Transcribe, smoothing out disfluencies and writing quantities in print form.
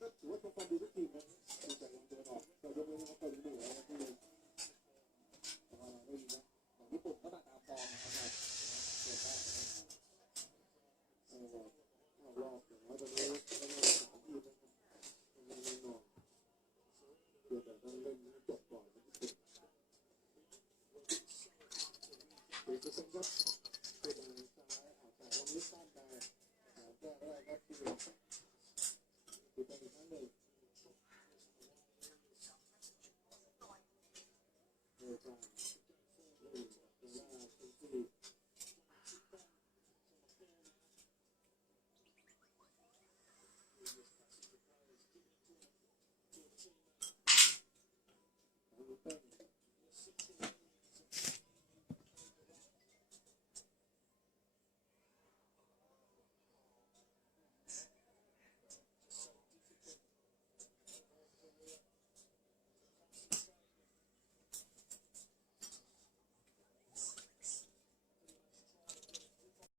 ก็ถือว่าเป็นความดีทุกทีมนะดูจากลำตัวออกแต่ยกเว้นเขาเปิดดูแล้วที่ไม่ดีนะของญี่ปุ่นก็มาตามฟอร์มนะครับเกิดได้รอบอย่างน้อยตอนนี้ก็ไม่ได้3ทีมนะครับมันไม่นอนเกิดแต่ต้องเล่นจบก่อนเป็นก็ต้องรับเป็นซ้ายแต่วันนี้สั้นไปแก้ได้ครับที่คือเป็นอีกครั้งหนึ่งเ